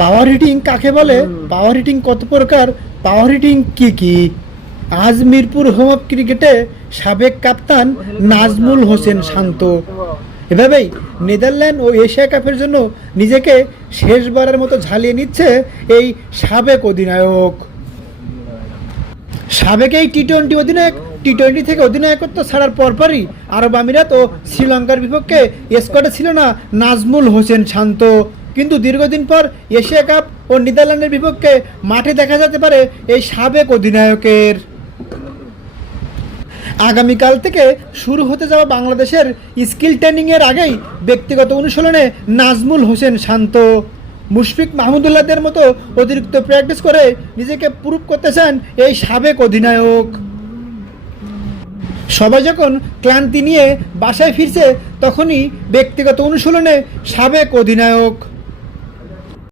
পাওয়ার heating কাকে বলে? পাওয়ার heating কত প্রকার? পাওয়ার হিটিং কি কি? আজ মিরপুর হোম অফ ক্রিকেটে সাবেক কাপ্তান নাজমুল হোসেন শান্ত। এভাবেই নেদারল্যান্ড ও এশিয়া কাপের জন্য নিজেকে শেষবারের মতো ঝালিয়ে নিচ্ছে এই সাবেক অধিনায়ক। সাবেক এই টি টোয়েন্টি অধিনায়ক টি টোয়েন্টি থেকে অধিনায়কত্ব ছাড়ার পরপরই আরব আমিরাত ও শ্রীলঙ্কার বিপক্ষে স্কোয়াডে ছিল না নাজমুল হোসেন শান্ত। কিন্তু দীর্ঘদিন পর এশিয়া কাপ ও নেদারল্যান্ডের বিপক্ষে মাঠে দেখা যেতে পারে এই সাবেক অধিনায়কের। আগামীকাল থেকে শুরু হতে যাওয়া বাংলাদেশের স্কিল ট্রেনিংয়ের আগেই ব্যক্তিগত অনুশীলনে নাজমুল হোসেন শান্ত। মুশফিক মাহমুদুল্লাহদের মতো অতিরিক্ত প্র্যাকটিস করে নিজেকে প্রুভ করতে চান এই সাবেক অধিনায়ক। সবাই যখন ক্লান্তি নিয়ে বাসায় ফিরছে, তখনই ব্যক্তিগত অনুশীলনে সাবেক অধিনায়ক।